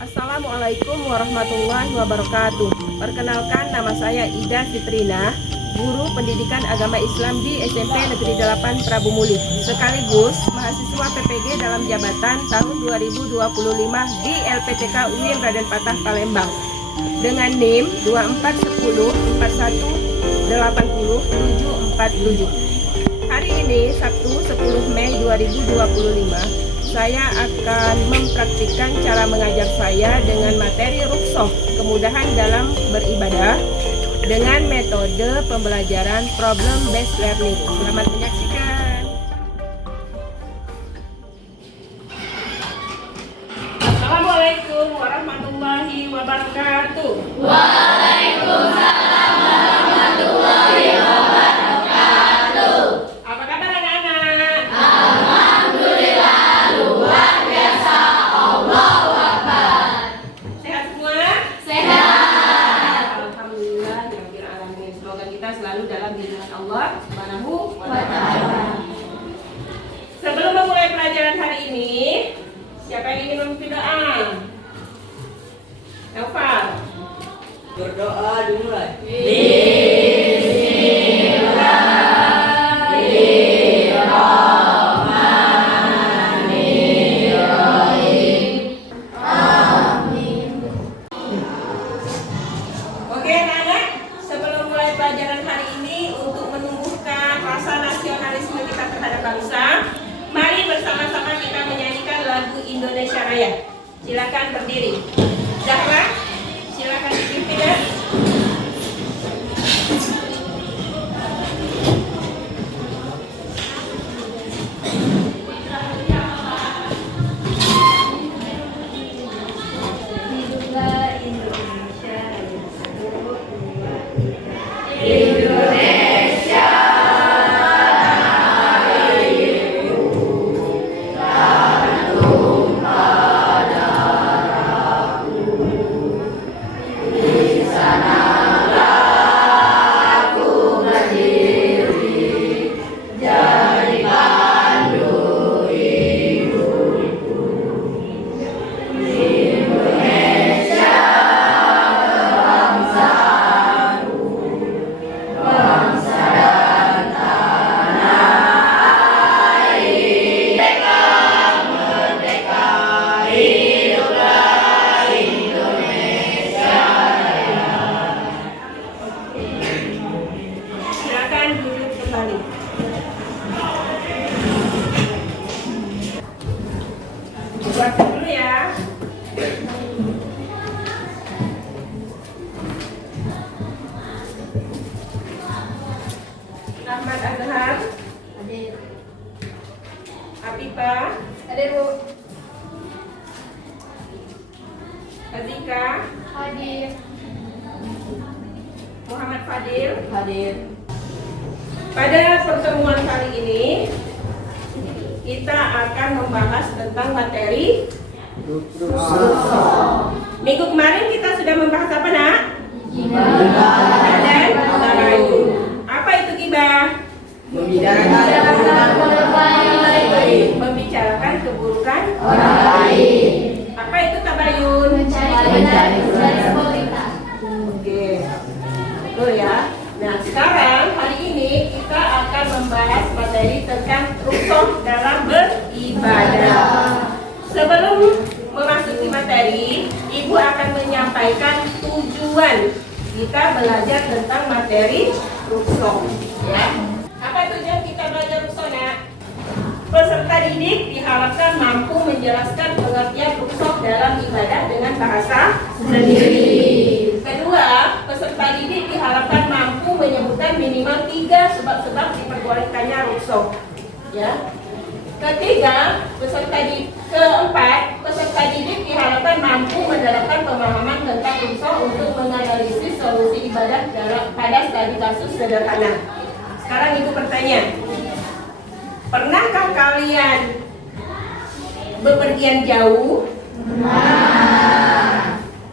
Assalamualaikum warahmatullahi wabarakatuh. Perkenalkan, nama saya Ida Fitrina, guru pendidikan agama Islam di SMP Negeri 8 Prabu Muli, sekaligus mahasiswa PPG dalam jabatan tahun 2025 di LPTK UIN Raden Patah Palembang dengan NIM 241041807747. Hari ini Sabtu 10 Mei 2025 saya akan mempraktikkan cara mengajar saya dengan materi Ruqsah, kemudahan dalam beribadah, dengan metode pembelajaran problem based learning. Selamat menyaksikan. Assalamualaikum warahmatullahi wabarakatuh. Waalaikumsalam warahmatullahi wabarakatuh. Apa kabar anak-anak? Alhamdulillah luar biasa. Allahu Akbar. Sehat semua? Sehat. Alhamdulillah ya rabbil alamin. Semoga kita selalu dalam lindungan Allah Subhanahu wa taala. Sebelum memulai pelajaran hari ini, siapa yang ingin memimpin doa? Naufal. Berdoa dimulai. Oke anak-anak, sebelum mulai pelajaran hari ini, untuk menumbuhkan rasa nasionalisme kita terhadap bangsa, mari bersama-sama kita menyanyikan lagu Indonesia Raya. Silakan berdiri. Zahra, silakan dipimpin ya. Silakan duduk kembali. Buat dulu ya. Ahmad Azhar, Hadir. Afifah, Hadir, Bu. Azika, Hadir. Muhammad Fadil. Hadir. Pada pertemuan kali ini kita akan membahas tentang materi minggu kemarin kita sudah membahas apa nak? Gibah dan tabayun. Apa itu gibah? Membicarakan Membicarakan keburukan Orang lain. Apa itu tabayun? Mencari solidaritas. Oke, betul ya. Nah sekarang hari ini kita akan membahas materi tentang Ruqsah dalam beribadah. Sebelum memasuki materi, Ibu akan menyampaikan tujuan kita belajar tentang materi Ruqsah. Ya. Apa tujuan kita belajar Ruqsah? Nak? Peserta didik diharapkan mampu menjelaskan pengertian Ruqsah dalam ibadah dengan bahasa sendiri. Kedua, peserta didik diharapkan mampu menyebutkan minimal 3 sebab-sebab diperbolehkannya Ruqsah. Ya. Keempat, peserta didik diharapkan mampu menerapkan pemahaman tentang Ruqsah untuk menganalisis solusi ibadah pada studi kasus sederhana. Sekarang Ibu bertanya, pernahkah kalian bepergian jauh?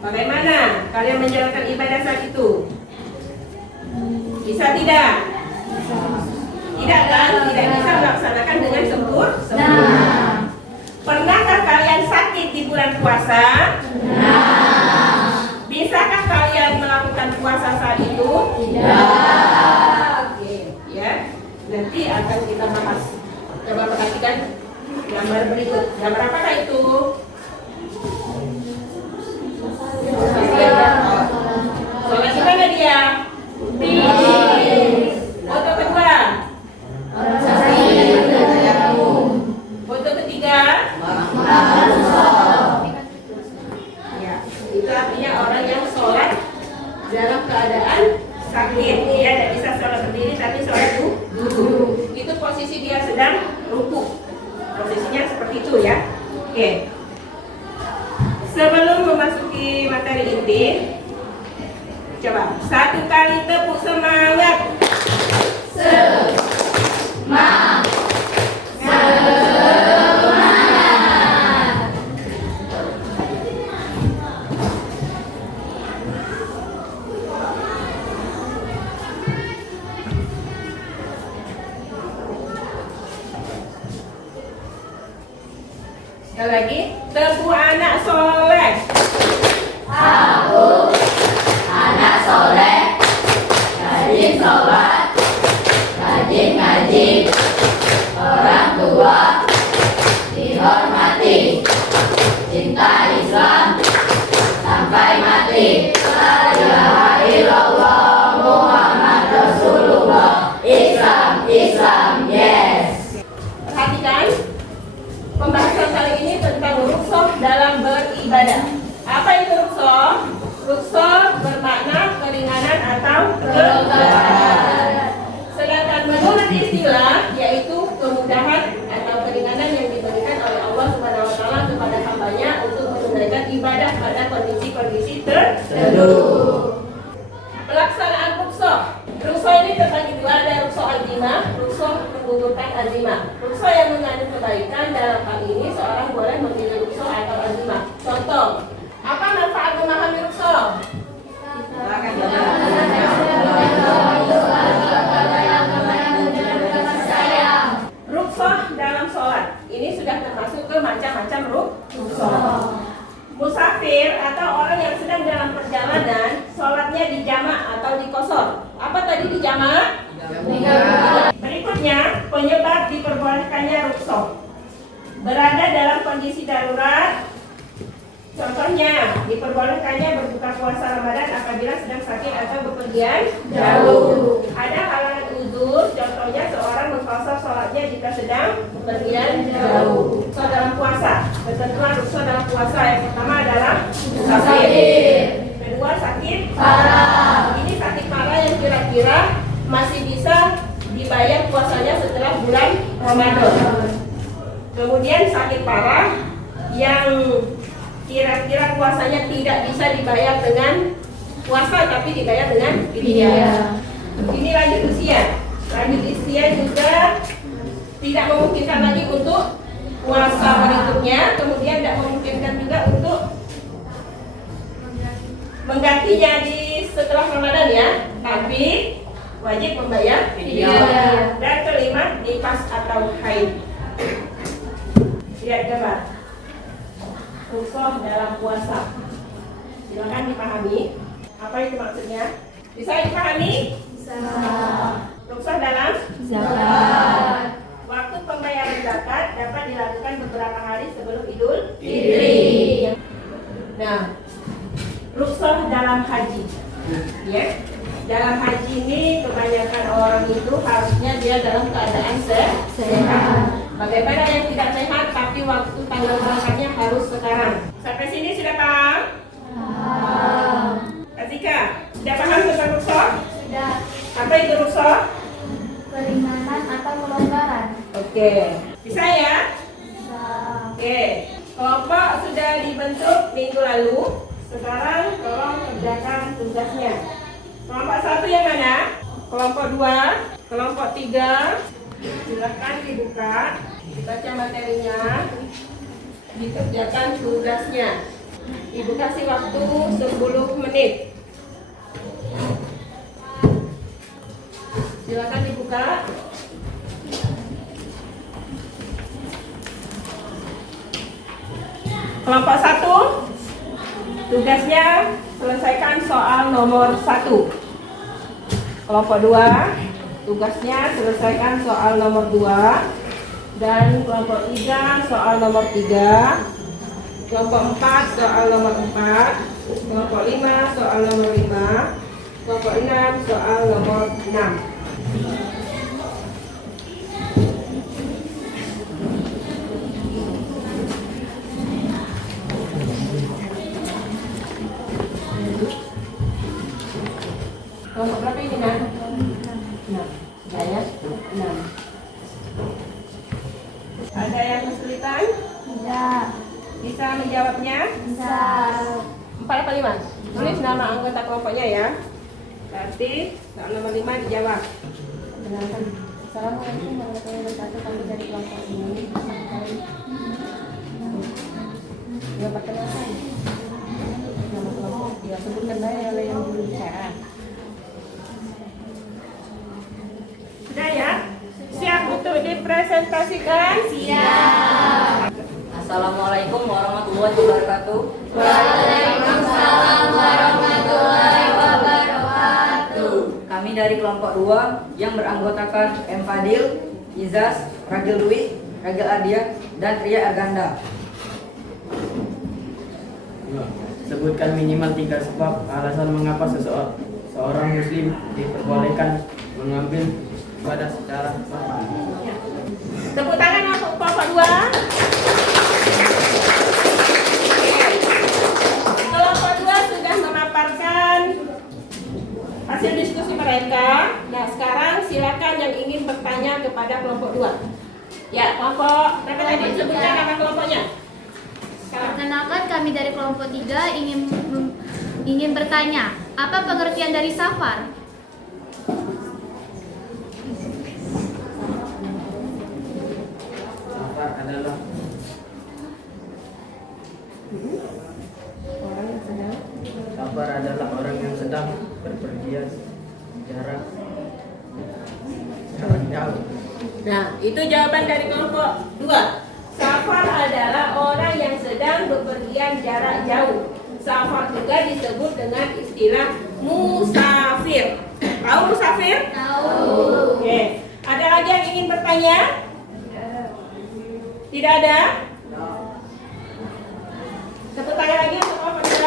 Bagaimana kalian menjalankan ibadah saat itu? Bisa tidak? Tidak kan? Tidak bisa melaksanakan dengan sempurna. Pernahkah kalian sakit di bulan puasa? puasa saat itu? Tidak. Oke, ya. Nanti akan kita bahas. Coba perhatikan gambar berikut. Gambar apakah itu? Sholat di mana dia? Foto kedua. Foto ketiga. Ya, itu artinya orang yang sholat dalam keadaan sakit. Dia tidak bisa sholat berdiri tapi sholat duduk. Itu posisi dia sedang ruku. Posisinya seperti itu ya. Oke. Sebelum memasuki materi inti, coba satu kali tepuk semangat. Sekali lagi, tepuk anak soleh. Anak soleh, rajin sholat, rajin ngaji, orang tua dihormati, cinta Islam sampai mati. La ilaha illallah Muhammad Rasulullah. Islam, Islam, yes. Perhatikan, pembahasan kali ini tentang rukhsah dalam beribadah. Apa itu rukhsah? Rukhsah bermakna keringanan atau kelonggaran. Sedangkan menurut istilah yaitu kemudahan atau keringanan yang diberikan oleh Allah Subhanahu wa taala kepada hambanya untuk menunaikan ibadah pada kondisi-kondisi tertentu. Pelaksanaan rukhsah. Rukhsah ini terbagi dua, ada rukhsah azimah, rukhsah menggugurkan azimah. Rukhsah yang mengandung kebaikan, dalam hal ini seorang boleh memilih rukhsah atau azimah. Contoh, apa manfaat memahami rukhsah? Rukhsah dalam sholat ini sudah termasuk ke macam-macam rukhsah. Musafir atau orang yang sedang dalam perjalanan, sholatnya dijamak atau dikosor. Apa tadi dijamak? Berikutnya, penyebab diperbolehkannya rukhsah. Berada dalam kondisi darurat. Contohnya, diperbolehkannya berbuka puasa Ramadan apabila sedang sakit atau bepergian jauh. Ada halangan uzur, contohnya seorang mengkosor sholatnya jika sedang bepergian jauh. Rukhsah dalam puasa. Ketentuan rukhsah dalam puasa yang pertama adalah sakit. Kedua, sakit parah. Ini sakit parah yang kira-kira masih bisa dibayar puasanya setelah bulan Ramadan. Kemudian sakit parah yang kira-kira puasanya tidak bisa dibayar dengan puasa tapi dibayar dengan fidyah. Ini lanjut usia. Lanjut usia juga tidak memungkinkan lagi untuk puasa berikutnya, kemudian tidak memungkinkan juga untuk menggantinya di setelah Ramadan ya, tapi wajib membayar fidyah. Dan kelima, nifas atau haid. Lihat gambar. Rukhsah dalam puasa. Silakan dipahami. Apa itu maksudnya? Bisa dipahami? Bisa. Rukhsah dalam zakat. Waktu pembayaran zakat dapat dilakukan beberapa hari sebelum Idul Fitri. Nah, rukhsah dalam haji. Ya. Dalam haji ini kebanyakan orang itu harusnya dia dalam keadaan sehat. Bagaimana yang tidak sehat tapi waktu tanggal berangkatnya harus sekarang. Sampai sini sudah paham? Azika, sudah paham tentang rukhsah? Sudah. Apa itu rukhsah? Keringanan atau kelonggaran. Oke, bisa ya? Bisa. Oke, kelompok sudah dibentuk minggu lalu. Sekarang tolong kerjakan tugasnya. Kelompok 1 yang mana? Kelompok 2, kelompok 3. Silakan dibuka, dibaca materinya, dikerjakan tugasnya. Ibu kasih waktu 10 menit. Silakan dibuka. Kelompok 1, tugasnya selesaikan soal nomor 1. Kelompok 2, tugasnya selesaikan soal nomor 2. Dan kelompok 3, soal nomor 3. Kelompok 4, soal nomor 4. Kelompok 5, soal nomor 5. Kelompok 6, soal nomor 6. Kelompok berapa ini, Nan? 6. Ya, ya? 6. Ada yang kesulitan? Tidak. Bisa menjawabnya? Bisa. 4 apa 5? Tulis nama anggota kelompoknya ya. Berarti soal nomor 5 dijawab. Benarkan. Assalamualaikum warahmatullahi wabarakatuh. Kami dari kelompok ini. Ya, perkenalkan. Nama kelompok. Ya, sebutkan saja oleh yang dulu bicara. Sudah ya? Siap untuk dipresentasikan? Siap. Assalamualaikum warahmatullahi wabarakatuh. Waalaikumsalam warahmatullahi wabarakatuh. Kami dari kelompok 2 yang beranggotakan M. Fadil, Izaz, Ragil Dwi, Ragil Adia, dan Ria Arganda. Sebutkan minimal 3 sebab alasan mengapa seorang muslim diperbolehkan mengambil ibadah secara sah. Tepuk tangan untuk kelompok 2. Kelompok 2 sudah memaparkan hasil diskusi mereka. Nah, sekarang silakan yang ingin bertanya kepada kelompok 2. Ya, kelompok berapa tadi? Sebutkan nama kelompoknya. Perkenalkan, kami dari kelompok 3 ingin bertanya, apa pengertian dari safar? Safar adalah Orang yang sedang safar adalah orang yang sedang berpergian jarak jauh. Nah, itu jawaban dari kelompok 2. Safar adalah orang yang sedang bepergian jarak jauh. Safar juga disebut dengan istilah musafir. Tahu musafir? Tahu. Oke. Ada lagi yang ingin bertanya? Tidak ada? Tepuk tangan lagi untuk kelompok 2.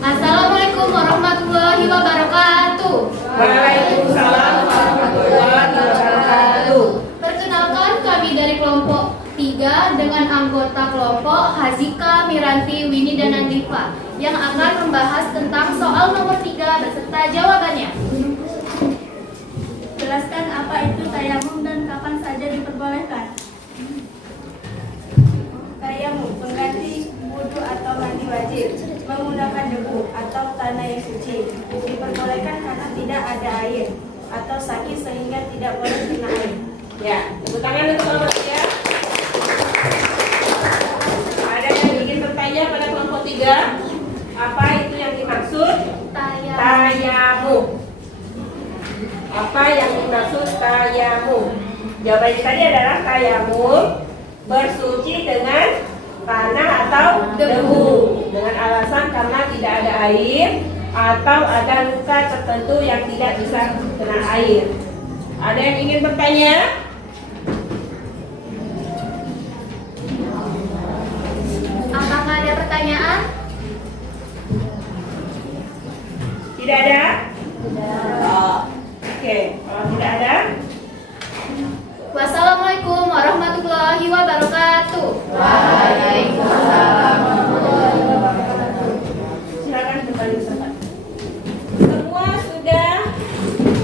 Assalamualaikum warahmatullahi wabarakatuh. Waalaikumsalam warahmatullahi wabarakatuh. Perkenalkan, kami dari kelompok 3 dengan anggota kelompok Hazika, Miranti, Winnie, dan Andifa yang akan membahas tentang soal nomor 3 beserta jawabannya. Jelaskan apa itu tayamum dan kapan saja diperbolehkan. Tayamum pengganti wudhu atau mandi wajib, menggunakan debu atau tanah yang suci. Diperbolehkan karena tidak ada air atau sakit sehingga tidak boleh kena air. Ya, tepuk tangan untuk kelompok 3. Ada yang ingin bertanya pada kelompok 3? Apa itu yang dimaksud? Tayamum. Apa yang dimaksud tayamum? Jawabannya tadi adalah tayamum bersuci dengan tanah atau debu dengan alasan karena tidak ada air atau ada luka tertentu yang tidak bisa kena air. Ada yang ingin bertanya? Apakah ada pertanyaan? Tidak ada? Oke, kalau tidak ada, Wassalamualaikum warahmatullahi wabarakatuh. silakan kembali sempat. Semua sudah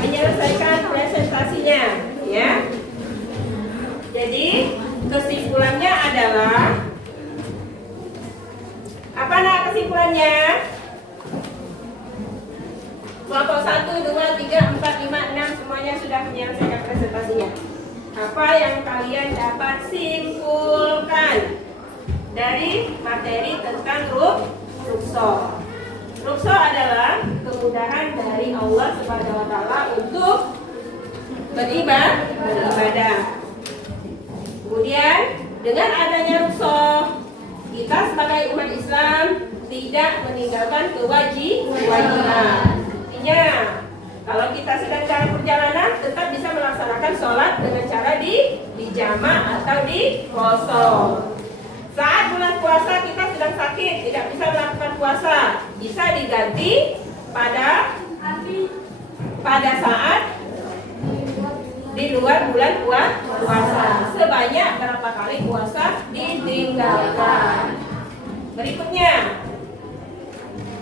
menyelesaikan presentasinya, ya. Jadi kesimpulannya adalah apa nak kesimpulannya? Kelompok 1, 2, 3, 4, 5, 6 semuanya sudah menyelesaikan presentasinya. Apa yang kalian dapat simpulkan dari materi tentang rukso? Rukso adalah kemudahan dari Allah Subhanahu wa taala untuk beribadah. Kemudian dengan adanya rukso, sebagai umat Islam tidak meninggalkan kewajiban. Artinya, kalau kita sedang dalam perjalanan, tetap bisa melaksanakan sholat dengan cara di jamak atau di kosong. Saat bulan puasa kita sedang sakit, tidak bisa melakukan puasa, bisa diganti pada saat di luar bulan puasa. Sebanyak berapa kali puasa ditinggalkan. Berikutnya,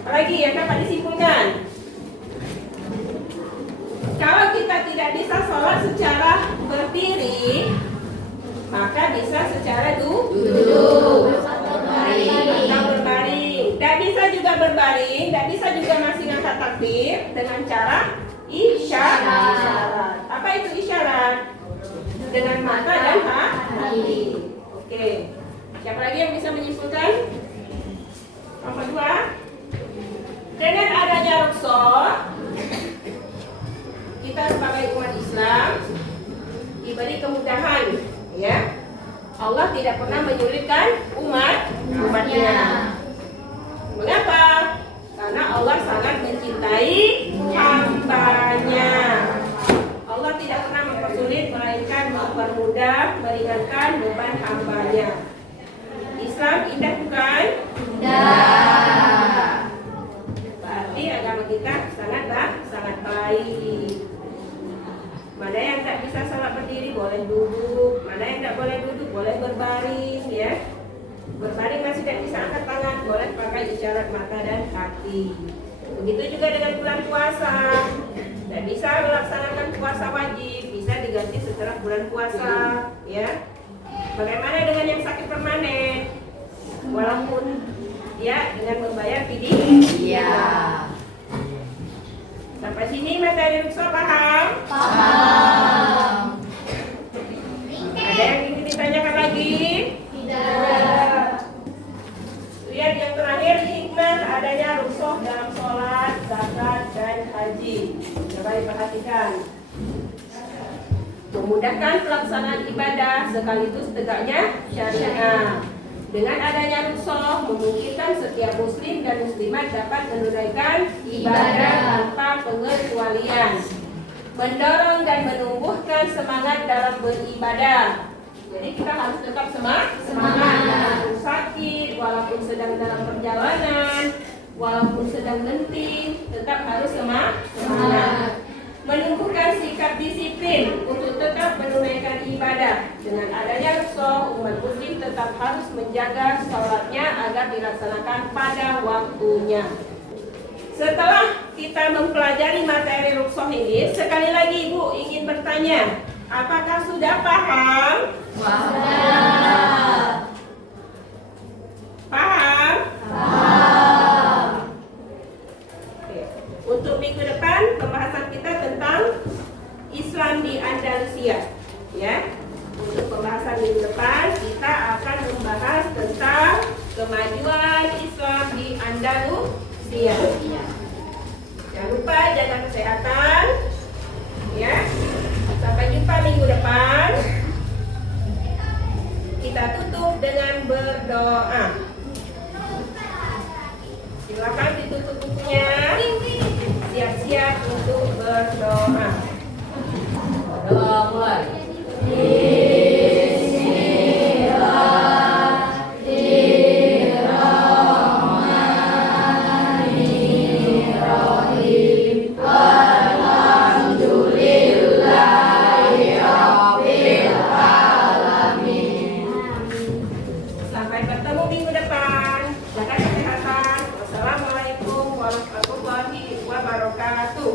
apalagi yang dapat disimpulkan? Kalau kita tidak bisa sholat secara berdiri, maka bisa secara duduk atau berbaring. Tidak bisa juga berbaring, tidak bisa juga masih ngangkat takbir dengan cara isyarat. Apa itu isyarat? Dengan mata dan hati. Oke. Siapa lagi yang bisa menyimpulkan? Nomor 2. Dengan adanya rukhsah, kita sebagai umat Islam diberi kemudahan, ya. Allah tidak pernah menyulitkan umatnya. Mengapa? Karena Allah sangat mencintai hambanya. Allah tidak pernah mempersulit, melainkan mempermudah, meringankan beban hambanya. Islam indah bukan? Indah. Berarti agama kita sangat baik. Mana yang tak bisa sholat berdiri boleh duduk, mana yang tak boleh duduk boleh berbaring, ya. Berbaring masih tidak bisa angkat tangan, boleh pakai isyarat mata dan hati. Begitu juga dengan bulan puasa. Tidak bisa melaksanakan puasa wajib, bisa diganti setelah bulan puasa, ya. Bagaimana dengan yang sakit permanen? Walaupun dia dengan membayar fidyah. Sampai sini materi rukhsah paham? Paham. Ada yang ingin ditanyakan lagi? Tidak. Lihat yang terakhir, hikmah adanya rukhsah dalam sholat, zakat, dan haji. Coba diperhatikan. Memudahkan pelaksanaan ibadah sekaligus tegaknya syariah. Dengan adanya rukhsah memungkinkan setiap muslim dan muslimat dapat menunaikan ibadah tanpa pengecualian, mendorong dan menumbuhkan semangat dalam beribadah. Jadi kita harus tetap semangat walaupun sakit, walaupun sedang dalam perjalanan, walaupun sedang genting, tetap harus semangat. Menumbuhkan sikap disiplin untuk tetap menunaikan ibadah. Dengan adanya rukhsah, umat muslim tetap harus menjaga sholatnya agar dilaksanakan pada waktunya. Setelah kita mempelajari materi rukhsah ini, sekali lagi Ibu ingin bertanya, apakah sudah paham? Sudah. Paham? Paham. Oke. Untuk minggu depan pembahasan kita tentang Islam di Andalusia, ya. Untuk pembahasan minggu depan kita akan membahas tentang kemajuan Islam di Andalusia. Jangan lupa jaga kesehatan, ya. Sampai jumpa minggu depan. Kita tutup dengan berdoa. Silakan ditutup bukunya. Siap-siap untuk berdoa. Doa mulai. Sampai ketemu minggu depan. Jaga kesehatan. Wassalamualaikum warahmatullahi wabarakatuh.